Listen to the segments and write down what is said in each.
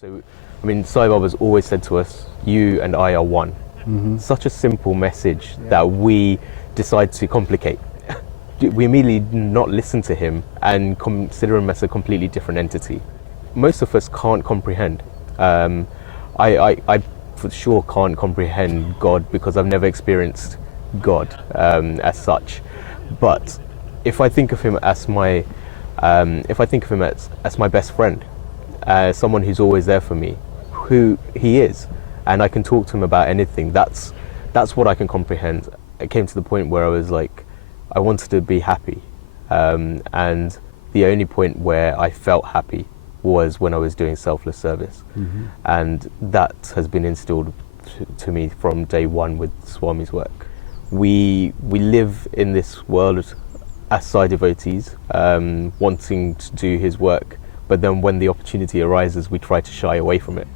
So, I mean, Sai Baba's always said to us, you and I are one. Such a simple message that we decide to complicate. We immediately not listen to him and consider him as a completely different entity. Most of us can't comprehend. I for sure can't comprehend God because I've never experienced God as such. But if I think of him as my, as my best friend, someone who's always there for me, who he is, and I can talk to him about anything, that's what I can comprehend. It came to the point where I was like, I wanted to be happy, and the only point where I felt happy was when I was doing selfless service, and that has been instilled to me from day one with Swami's work. We live in this world as Sai devotees, wanting to do his work, but then when the opportunity arises, we try to shy away from it.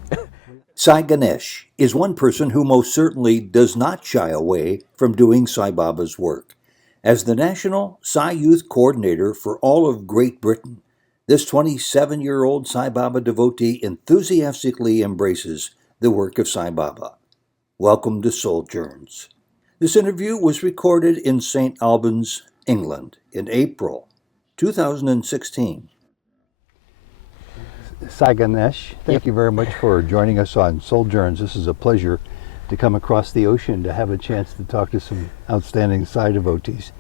Sai Ganesh is one person who most certainly does not shy away from doing Sai Baba's work. As the National Sai Youth Coordinator for all of Great Britain, this 27-year-old Sai Baba devotee enthusiastically embraces the work of Sai Baba. Welcome to Souljourns. This interview was recorded in St. Albans, England, in April 2016. Sai Ganesh, thank you very much for joining us on Souljourns. This is a pleasure to come across the ocean to have a chance to talk to some outstanding Sai devotees.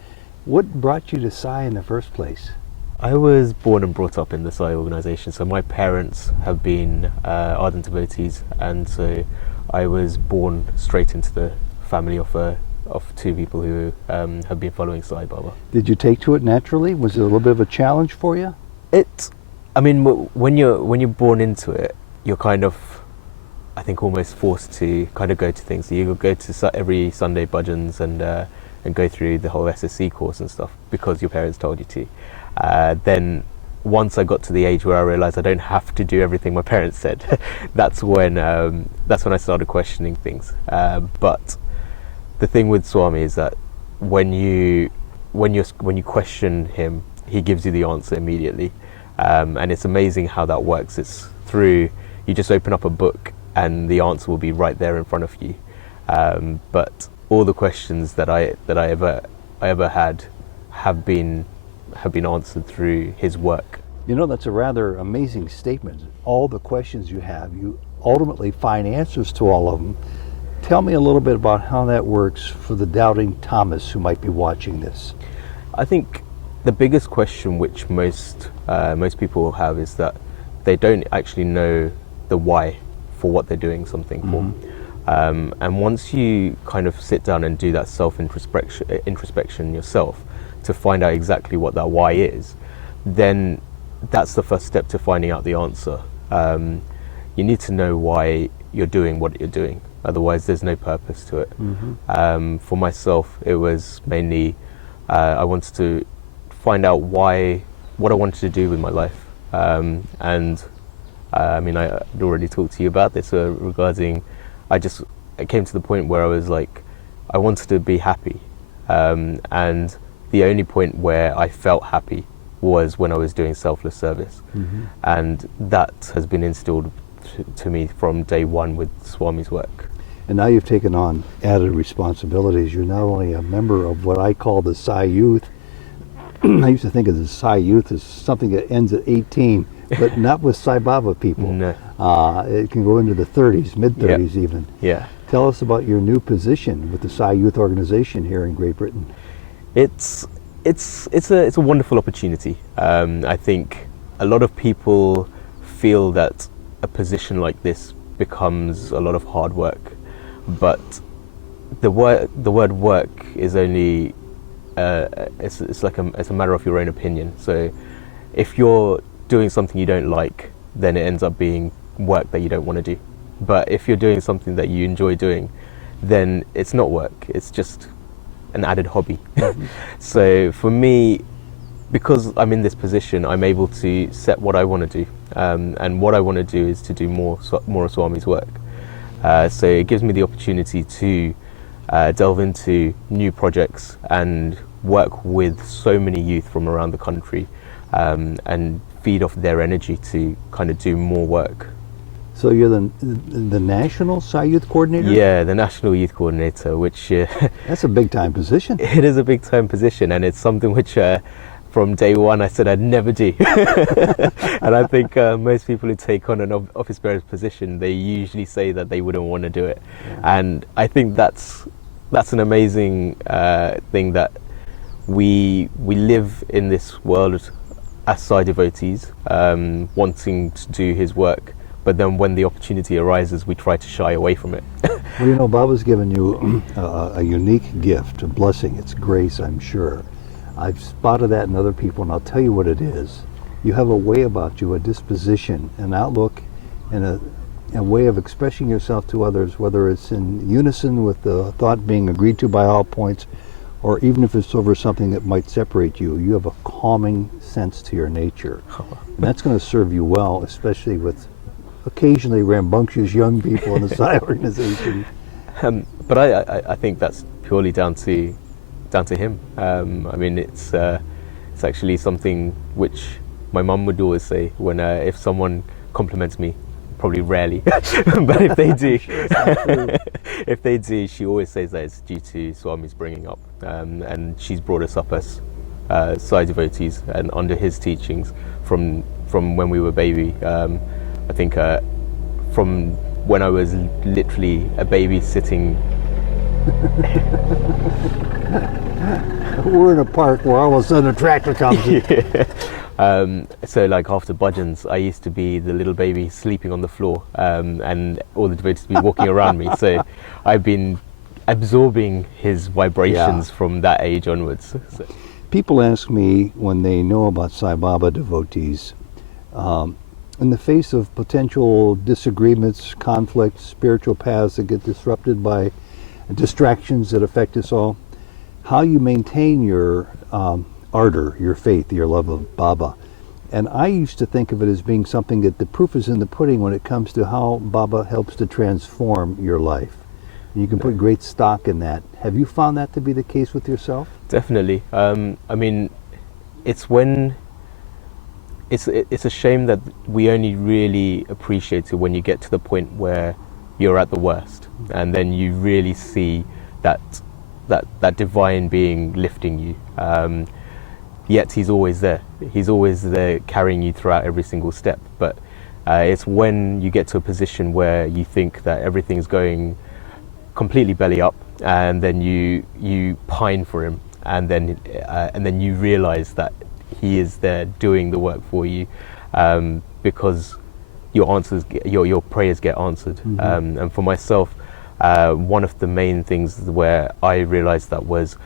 What brought you to Sai in the first place? I was born and brought up in the Sai organization, so my parents have been ardent devotees, and so I was born straight into the family of two people who have been following Sai Baba. Did you take to it naturally? Was it a little bit of a challenge for you? I mean, when you're born into it, you're kind of, I think, almost forced to kind of go to things. So you go to every Sunday bhajans and go through the whole SSC course and stuff because your parents told you to. Then once I got to the age where I realized I don't have to do everything my parents said, that's when I started questioning things. But the thing with Swami is that when you question him, he gives you the answer immediately. And it's amazing how that works. It's through, you just open up a book and the answer will be right there in front of you. But all the questions that I ever had have been answered through his work. You know, that's a rather amazing statement. All the questions you have, you ultimately find answers to all of them. Tell me a little bit about how that works for the doubting Thomas who might be watching this. I think the biggest question which most people have is that they don't actually know the why for what they're doing something for. And once you kind of sit down and do that introspection yourself to find out exactly what that why is, then that's the first step to finding out the answer. You need to know why you're doing what you're doing. Otherwise, there's no purpose to it. For myself, it was mainly I wanted to find out what I wanted to do with my life. I mean, I had already talked to you about this regarding, it came to the point where I was like, I wanted to be happy. And the only point where I felt happy was when I was doing selfless service. And that has been instilled to me from day one with Swami's work. And now you've taken on added responsibilities. You're not only a member of what I call the Sai Youth. I used to think of the Sai Youth as something that ends at 18, but not with Sai Baba people. No. It can go into the 30s, mid-30s even. Yeah. Tell us about your new position with the Sai Youth organization here in Great Britain. It's a wonderful opportunity. I think a lot of people feel that a position like this becomes a lot of hard work, but the word work is only it's a matter of your own opinion. So if you're doing something you don't like, then it ends up being work that you don't want to do. But if you're doing something that you enjoy doing, then it's not work, it's just an added hobby. So for me, because I'm in this position, I'm able to set what I want to do, and what I want to do is to do more of Swami's work. So it gives me the opportunity to delve into new projects and work with so many youth from around the country, and feed off their energy to kind of do more work. So you're the national Sai Youth coordinator? Yeah, the national youth coordinator, which That's a big time position. it is a big time position, and it's something which from day one I said I'd never do. And I think most people who take on an office bearer's position, they usually say that they wouldn't want to do it. Yeah. And I think that's an amazing thing, that we live in this world as Sai devotees, wanting to do his work, but then when the opportunity arises, we try to shy away from it. Well, you know, Baba's given you a unique gift, a blessing. It's grace, I'm sure. I've spotted that in other people, and I'll tell you what it is. You have a way about you, a disposition, an outlook, and a way of expressing yourself to others, whether it's in unison with the thought being agreed to by all points, or even if it's over something that might separate you. You have a calming sense to your nature. And that's going to serve you well, especially with occasionally rambunctious young people in the Sai organization. But I think that's purely down to him. I mean, it's actually something which my mum would always say when if someone compliments me, probably rarely, but if they do, if they do, she always says that it's due to Swami's bringing up, and she's brought us up as Sai devotees and under his teachings from when we were baby. I think from when I was literally a baby sitting. We're in a park where all of a sudden a tractor comes. Yeah. So like after bhajans, I used to be the little baby sleeping on the floor, and all the devotees would be walking around me. So I've been absorbing his vibrations from that age onwards. So. People ask me when they know about Sai Baba devotees, in the face of potential disagreements, conflicts, spiritual paths that get disrupted by distractions that affect us all, how you maintain your ardor, your faith, your love of Baba. And I used to think of it as being something that the proof is in the pudding when it comes to how Baba helps to transform your life. You can put great stock in that. Have you found that to be the case with yourself? Definitely. I mean, it's a shame that we only really appreciate it when you get to the point where you're at the worst, and then you really see that divine being lifting you. Yet he's always there. He's always there carrying you throughout every single step. But it's when you get to a position where you think that everything's going completely belly up, and then you pine for him, and then you realize that he is there doing the work for you, because your prayers get answered. Mm-hmm. And for myself, one of the main things where I realized that was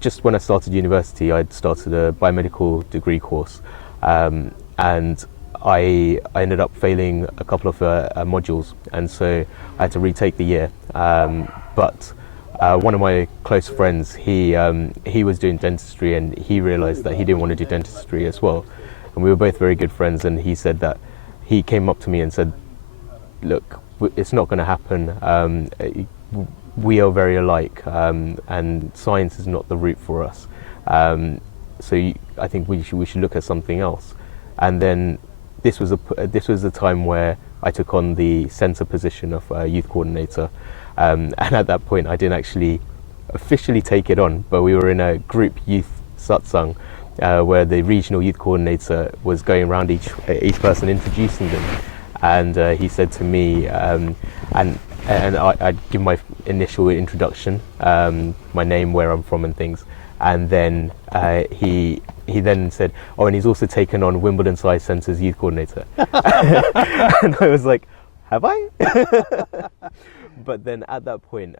just when I started university. I'd started a biomedical degree course, and I ended up failing a couple of modules, and so I had to retake the year. But one of my close friends, he was doing dentistry, and he realized that he didn't want to do dentistry as well. And we were both very good friends, and he said that he came up to me and said, look, it's not going to happen. We are very alike, and science is not the route for us. So I think we should look at something else. And then this was the time where I took on the centre position of youth coordinator. And at that point, I didn't actually officially take it on, but we were in a group youth satsang, where the regional youth coordinator was going around each person introducing them, and he said to me, and I'd give my initial introduction, my name, where I'm from, and things, and then he then said, oh, and he's also taken on Wimbledon Sai Centre's youth coordinator. And I was like, have I? But then at that point,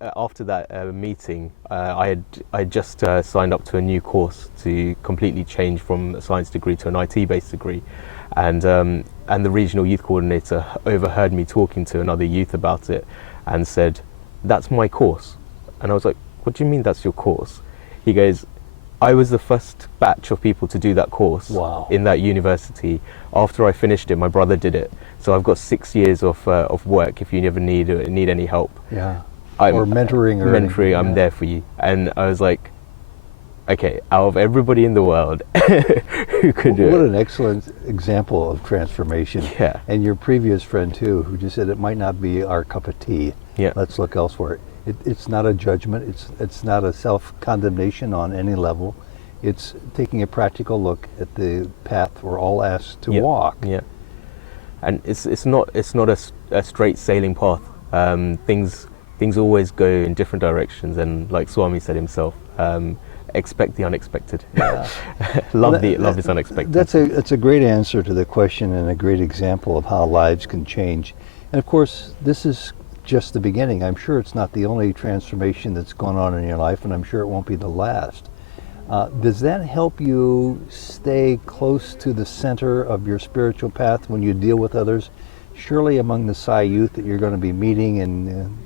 after that meeting, I had just signed up to a new course to completely change from a science degree to an IT-based degree, and the regional youth coordinator overheard me talking to another youth about it, and said, "That's my course." And I was like, "What do you mean that's your course?" He goes, "I was the first batch of people to do that course." Wow. In that university. After I finished it, my brother did it, so I've got 6 years of work if you ever need any help. Yeah. Or mentoring. I'm there for you. And I was like, okay, out of everybody in the world who could do What it. an excellent example of transformation. Yeah. And your previous friend too, who just said it might not be our cup of tea. Yeah. Let's look elsewhere. It's not a judgment. It's not a self-condemnation on any level. It's taking a practical look at the path we're all asked to Yeah. walk. Yeah. And it's not a straight sailing path. Things always go in different directions, and like Swami said himself, expect the unexpected. Yeah. Love is unexpected. That's a great answer to the question and a great example of how lives can change. And of course, this is just the beginning. I'm sure it's not the only transformation that's going on in your life, and I'm sure it won't be the last. Does that help you stay close to the center of your spiritual path when you deal with others? Surely among the Sai youth that you're going to be meeting and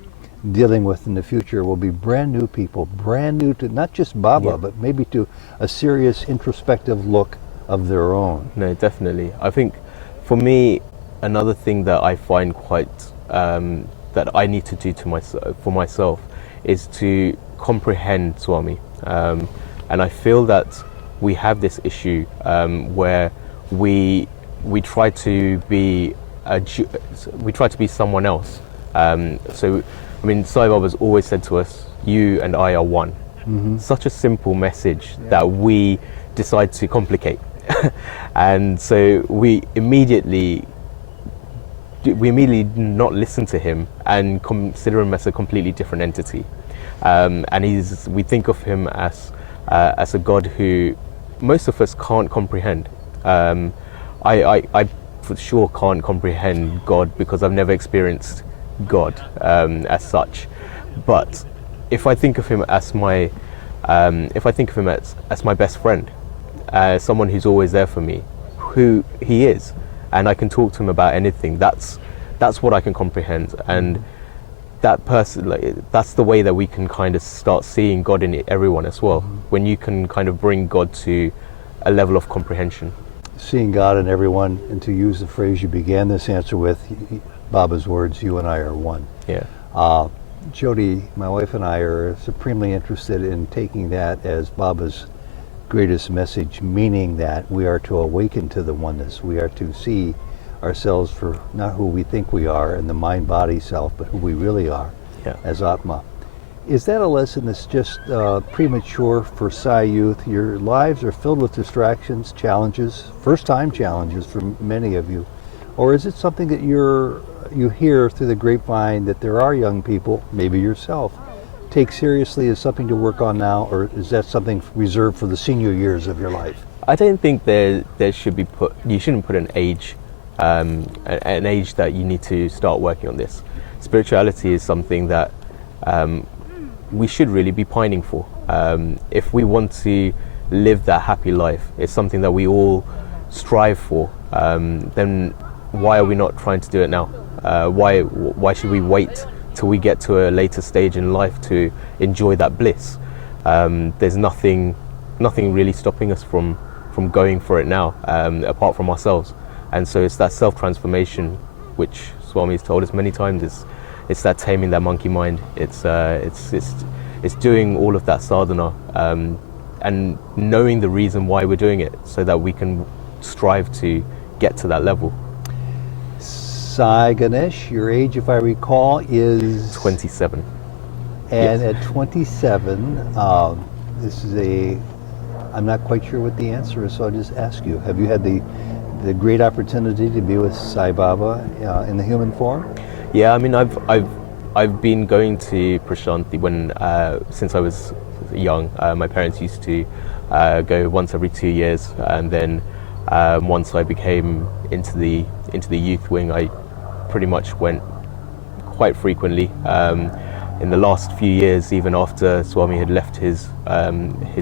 dealing with in the future will be brand new people, brand new to not just Baba, Yeah. but maybe to a serious introspective look of their own. No, definitely. I think for me, another thing that I find quite that I need to do for myself is to comprehend Swami. And I feel that we have this issue where we try to be someone else. So, I mean, Sai Baba's always said to us, "You and I are one." Mm-hmm. Such a simple message that we decide to complicate, and so we immediately not listen to him and consider him as a completely different entity. And we think of him as a God who most of us can't comprehend. I for sure can't comprehend God because I've never experienced God as such. But if I think of him as my best friend, someone who's always there for me, who he is, and I can talk to him about anything, that's what I can comprehend. And that person, that's the way that we can kind of start seeing God in everyone as well. When you can kind of bring God to a level of comprehension. Seeing God in everyone, and to use the phrase you began this answer with, Baba's words, "You and I are one." Yeah. Jody, my wife, and I are supremely interested in taking that as Baba's greatest message, meaning that we are to awaken to the oneness. We are to see ourselves for not who we think we are in the mind-body self, but who we really are as Atma. Is that a lesson that's just premature for Sai youth? Your lives are filled with distractions, challenges, first-time challenges for many of you. Or is it something that you hear through the grapevine that there are young people, maybe yourself, take seriously as something to work on now, or is that something reserved for the senior years of your life? I don't think there should be you shouldn't put an age that you need to start working on this. Spirituality is something that we should really be pining for. If we want to live that happy life, it's something that we all strive for, then why are we not trying to do it now? Why should we wait till we get to a later stage in life to enjoy that bliss? There's nothing really stopping us from going for it now, apart from ourselves. And so it's that self-transformation, which Swami has told us many times, it's that taming that monkey mind. It's doing all of that sadhana, and knowing the reason why we're doing it, so that we can strive to get to that level. Sai Ganesh, your age, if I recall, is 27. And Yes. at 27, I'm not quite sure what the answer is, so I'll just ask you. Have you had the great opportunity to be with Sai Baba in the human form? Yeah, I mean, I've been going to Prashanti since I was young. My parents used to go once every 2 years, and then once I became into the youth wing, I pretty much went quite frequently. In the last few years, even after Swami had left his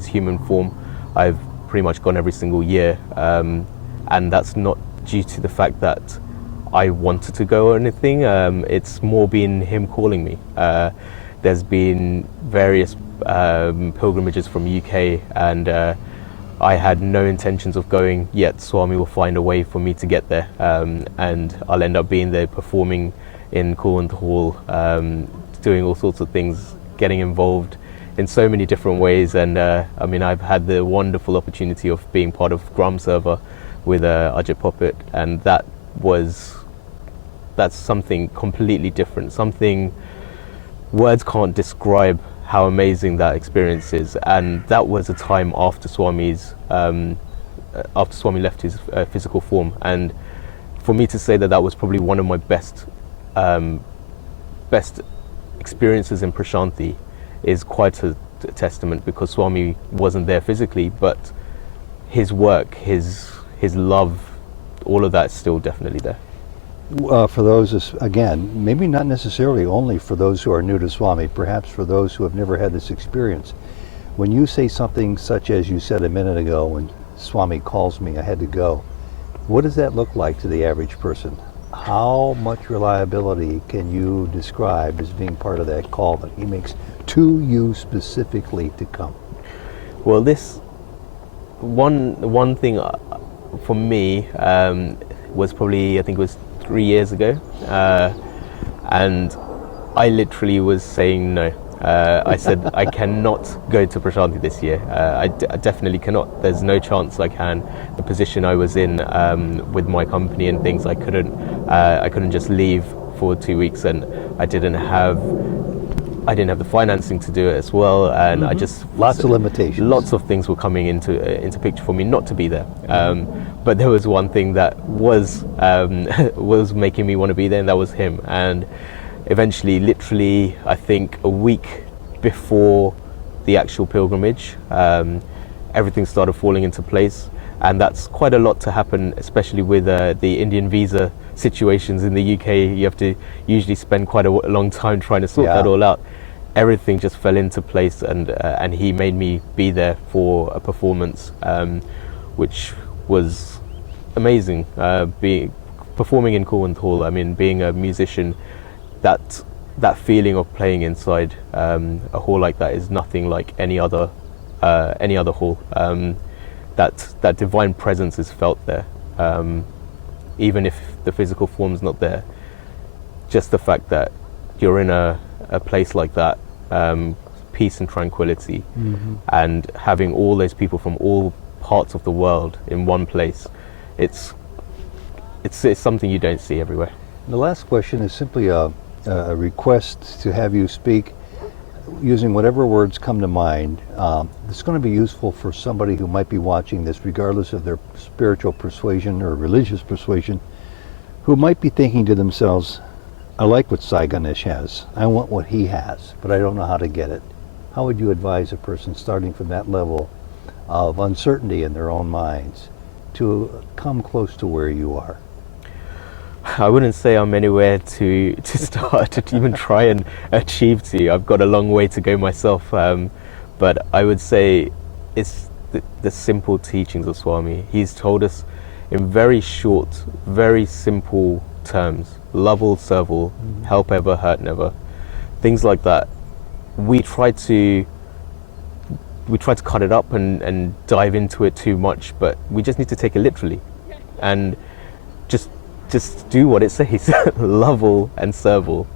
human form, I've pretty much gone every single year, and that's not due to the fact that I wanted to go or anything. It's more been him calling me. There's been various pilgrimages from UK, and I had no intentions of going, yet Swami will find a way for me to get there, and I'll end up being there performing in Coolent Hall, doing all sorts of things, getting involved in so many different ways. And I mean, I've had the wonderful opportunity of being part of Gram Server with Ajit Poppet, and that's something completely different, something words can't describe how amazing that experience is. And that was a time after after Swami left his physical form, and for me to say that that was probably one of my best experiences in Prashanti is quite a testament, because Swami wasn't there physically, but his work, his love, all of that is still definitely there. For those, again, maybe not necessarily only for those who are new to Swami, perhaps for those who have never had this experience. When you say something such as you said a minute ago, when Swami calls me, I had to go, what does that look like to the average person? How much reliability can you describe as being part of that call that he makes to you specifically to come? Well, this one thing for me was probably, I think it was 3 years ago, and I literally was saying no. I said I cannot go to Prashanti this year. I definitely cannot. There's no chance I can. The position I was in with my company and things, I couldn't just leave for 2 weeks, and I didn't have the financing to do it as well, and I just Lots of limitations. Lots of things were coming into picture for me not to be there. But there was one thing that was making me want to be there, and that was him. And eventually, literally, I think a week before the actual pilgrimage, everything started falling into place. And that's quite a lot to happen, especially with the Indian visa situations in the UK. You have to usually spend quite a long time trying to sort that all out. Everything just fell into place, and he made me be there for a performance, which was amazing. Performing in Corwin Hall, I mean, being a musician, that feeling of playing inside a hall like that is nothing like any other hall. That divine presence is felt there, even if the physical form's not there. Just the fact that you're in a place like that, peace and tranquility, and having all those people from all parts of the world in one place, it's something you don't see everywhere. The last question is simply a request to have you speak using whatever words come to mind. It's going to be useful for somebody who might be watching this, regardless of their spiritual persuasion or religious persuasion, who might be thinking to themselves, I like what Sai Ganesh has. I want what he has, but I don't know how to get it. How would you advise a person starting from that level of uncertainty in their own minds to come close to where you are? I wouldn't say I'm anywhere to start to even try and achieve to. I've got a long way to go myself, but I would say it's the simple teachings of Swami. He's told us in very short, very simple terms: love all, serve all, help ever, hurt never. Things like that. We try to cut it up and dive into it too much, but we just need to take it literally and just do what it says. Love all and serve all.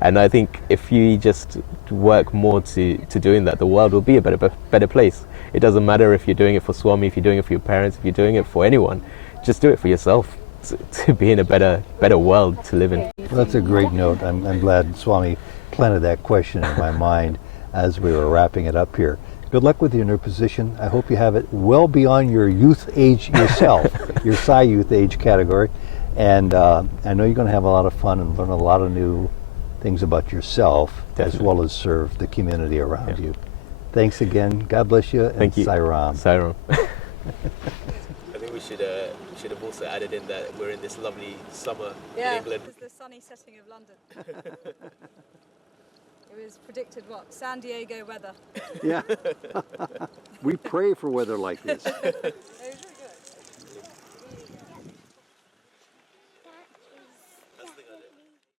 And I think if you just work more to doing that, the world will be a better place. It doesn't matter if you're doing it for Swami, if you're doing it for your parents, if you're doing it for anyone. Just do it for yourself, to be in a better world to live in. Well, that's a great note. I'm glad Swami planted that question in my mind as we were wrapping it up here. Good luck with your new position. I hope you have it well beyond your youth age yourself, your Sai youth age category. And I know you're going to have a lot of fun and learn a lot of new things about yourself, as well as serve the community around you. Thanks again. God bless you. Thank you. Sai Ram. Sai Ram. I think we should have also added in that we're in this lovely summer in England. This is the sunny setting of London. It was predicted San Diego weather. Yeah. We pray for weather like this.